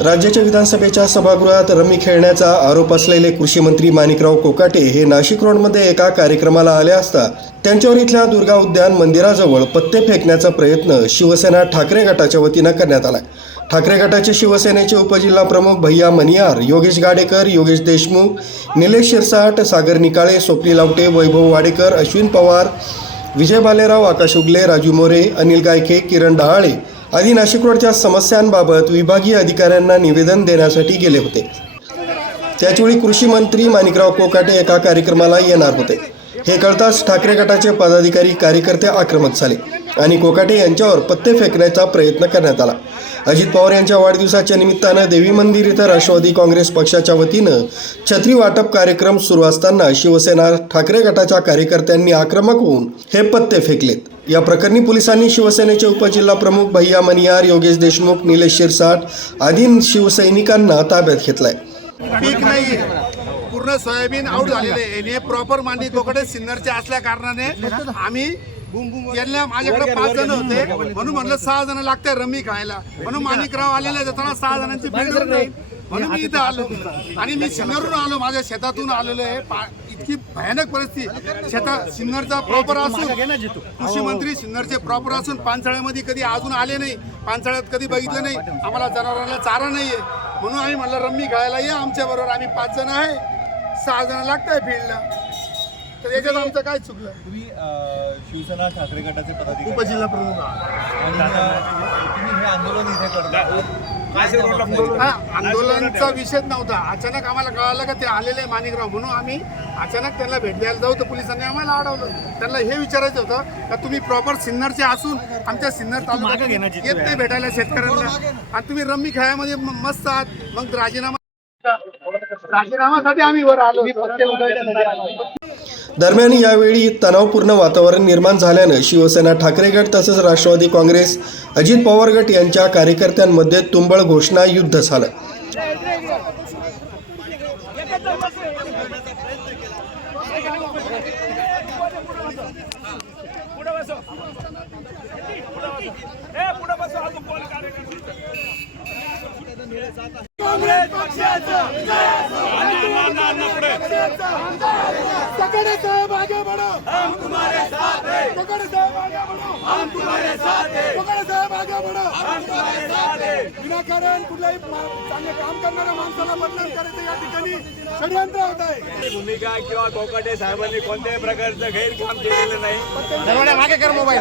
राज्याच्या विधानसभेच्या सभागृहात रमी खेळण्याचा आरोप असलेले कृषी मंत्री माणिकराव कोकाटे हे नाशिक रोडमध्ये एका कार्यक्रमाला आले असता त्यांच्यावर इथल्या दुर्गा उद्यान मंदिराजवळ पत्ते फेकण्याचा प्रयत्न शिवसेना ठाकरे गटाच्या वतीनं करण्यात आला. ठाकरे गटाचे शिवसेनेचे उपजिल्हा प्रमुख भैया मनियार योगेश गाडेकर योगेश देशमुख निलेश शिरसाट सागर निकाळे स्वप्नी लावटे वैभव वाडेकर अश्विन पवार विजय बालेराव आकाश उगले राजू मोरे अनिल गायके किरण डहाळे आधी नाशिक रोडच्या समस्यांबाबत विभागीय अधिकाऱ्यांना निवेदन देण्यासाठी गेले होते. त्याचवेळी कृषी मंत्री माणिकराव कोकाटे एका कार्यक्रमाला येणार होते. हे कळताच ठाकरे गटाचे पदाधिकारी कार्यकर्ते आक्रमक झाले आणि कोकाटे यांच्यावर पत्ते फेकण्याचा प्रयत्न करण्यात आला. अजित पवार यांच्या वाढदिवसाच्या निमित्तानं देवी मंदिर इथं राष्ट्रवादी काँग्रेस पक्षाच्या वतीनं छत्री वाटप कार्यक्रम सुरू असताना शिवसेना ठाकरे गटाच्या कार्यकर्त्यांनी आक्रमक होऊन हे पत्ते फेकलेत. या प्रकरणी पोलिसांनी शिवसेनेचे उपजिल्हा प्रमुख भैया मनियार योगेश देशमुख निलेश शिरसाट आदी शिवसैनिकांना ताब्यात घेतलाय. पीक नाही पूर्ण सोयाबीन आउट झालेले हे प्रॉपर मांडी कोकडे सिन्नरचे असल्या कारणाने आम्ही यांना माझ्याकडे पाच जण होते. म्हणून म्हणलं सहा जण लागते रमी खायला. म्हणून माणिकराव आलेले जाताना सहा जणांची होऊन जाईल. म्हणून मी इथं आलो. आणि मी सिन्नरवरून आलो माझ्या शेतातून आलेलो आहे. इतकी भयानक परिस्थिती. शेतात सिन्नरचा प्रॉपर असून कृषी मंत्री सिन्नरचे प्रॉपर असून पानसाळ्यामध्ये कधी अजून आले नाही. पानसाळ्यात कधी बघितलं नाही. आम्हाला जनावरांना चारा नाहीये. म्हणून आम्ही म्हणलं रम्मी खेळायला या आमच्या बरोबर आम्ही पाच जण आहे. सहा जण लागताय फील्डला. तर याच्यात आमचं काय चुकलं तुम्ही अ, शिवसेना ठाकरे गटाचे पदाधिकारी उपजिल्हा प्रमुख आहात. आणि अ, तुम्ही हे आंदोलन इथे करता हा, आंदोलनचा विषयच नव्हता. अचानक आम्हाला कळालं का ते आलेले आहे माणिकराव. म्हणून आम्ही अचानक त्यांना भेट द्यायला जाऊ. तर पोलिसांनी आम्हाला अडवलं. त्यांना हे विचारायचं होतं का तुम्ही प्रॉपर सिन्नरचे असून आमच्या सिन्नर तालुक्यात येत नाही भेटायला शेतकऱ्यांना. आणि तुम्ही रम्मी खेळामध्ये म- मस्त आहात. मग राजीनामा राजीनामासाठी आम्ही वर आलो. दरम्यान यावेळी तणावपूर्ण वातावरण निर्माण झाल्यानं शिवसेना ठाकरे गट तसंच राष्ट्रवादी काँग्रेस अजित पवार गट यांच्या कार्यकर्त्यांमध्ये तुंबळ घोषणा युद्ध झालं. पक्षाचं तगड़े साहब आगे बढ़ो हम तुम्हारे साथ हैं तगड़े साहब आगे बढ़ो हम तुम्हारे साथ हैं। साहब आगे बढ़ो। हम तुम्हारे साथ हैं। विनाकारण कुठल्याही चांगले काम करणाऱ्या माणसाला बदनाम करायचं या ठिकाणी षडयंत्र होत आहे. भूमिका किंवा कोकाटे साहेबांनी कोणत्याही प्रकारचं गैरकाम केलेलं नाही. मागे कर मोबाईल.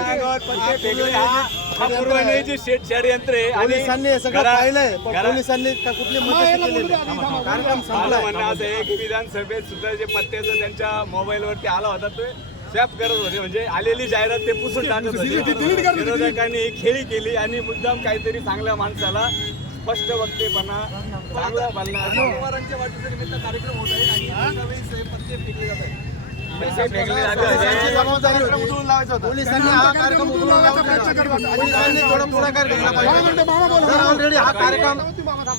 षडयंत्र आहे आणि पोलिसांनी सगळं पाहिलंय पोलिसांनी कुठली. कार्यक्रम माझं संपलाय म्हणणं असं आहे की विधानसभेत सुद्धा जे पत्त्याचं त्यांच्या मोबाईलवरती आला होता ते स्वॅप करत होते म्हणजे आलेली जाहिरात ते पुसून टाकत होते. विरोधकांनी खेळी केली आणि मुद्दाम काहीतरी चांगल्या माणसाला स्पष्ट वक्तेपणा चांगला पवारांच्या कार्यक्रम होत आहे आणि हे? पत्ते फेकले जात आहेत. पोलिसांनी हा कार्यक्रम पुढाकार पाहिजे. जर ऑलरेडी हा कार्यक्रम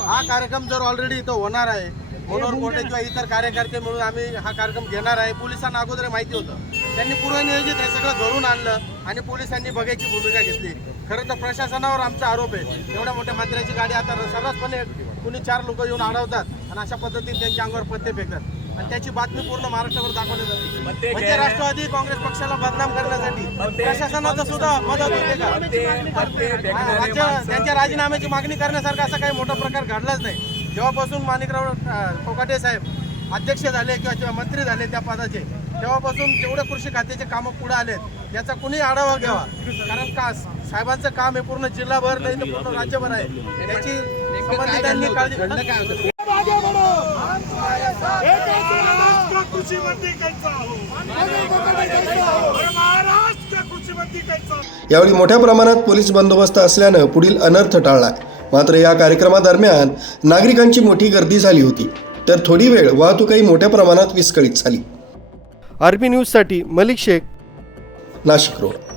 हा कार्यक्रम जर ऑलरेडी इथं होणार आहे मनोहर कोटे किंवा इतर कार्यकर्ते म्हणून आम्ही हा कार्यक्रम घेणार आहे. पोलिसांना अगोदर माहिती होतं. त्यांनी पूर्वनियोजित हे सगळं धरून आणलं आणि पोलिसांनी बघायची भूमिका घेतली. खरं तर प्रशासनावर आमचा आरोप आहे. एवढ्या मोठ्या मंत्र्याची गाडी आता सर्रासपणे कुणी चार लोक येऊन अडवतात आणि अशा पद्धतीने त्यांच्या अंगावर पत्ते फेकतात. आणि त्याची बातमी पूर्ण महाराष्ट्रावर दाखवली जाते. म्हणजे राष्ट्रवादी काँग्रेस पक्षाला बदनाम करण्यासाठी प्रशासनाचं सुद्धा मदत होते का? हा, त्यांच्या राजीनाम्याची मागणी करण्यासारखा असा काही मोठा प्रकार घडलाच नाही. जेव्हापासून माणिकराव अं, कोकाटे साहेब अध्यक्ष झाले किंवा जेव्हा मंत्री झाले त्या पदाचे तेव्हापासून जेवढे कृषी खात्याचे कामं पुढे आलेत याचा कुणी आढावा घ्यावा. कारण का साहेबांचं काम हे पूर्ण जिल्हाभर नाही तर पूर्ण राज्यभर आहे. त्याची संबंधितांनी काळजी हो? हो? यावेळी मोठ्या प्रमाणात पोलीस बंदोबस्त असल्यानं पुढील अनर्थ टाळला मात्र या कार्यक्रमादरम्यान नागरिकांची मोठी गर्दी झाली होती. तर थोडी वेळ वाहतूकही मोठ्या प्रमाणात विस्कळीत झाली. आरबी न्यूजसाठी मलिक शेख नाशिक रोड.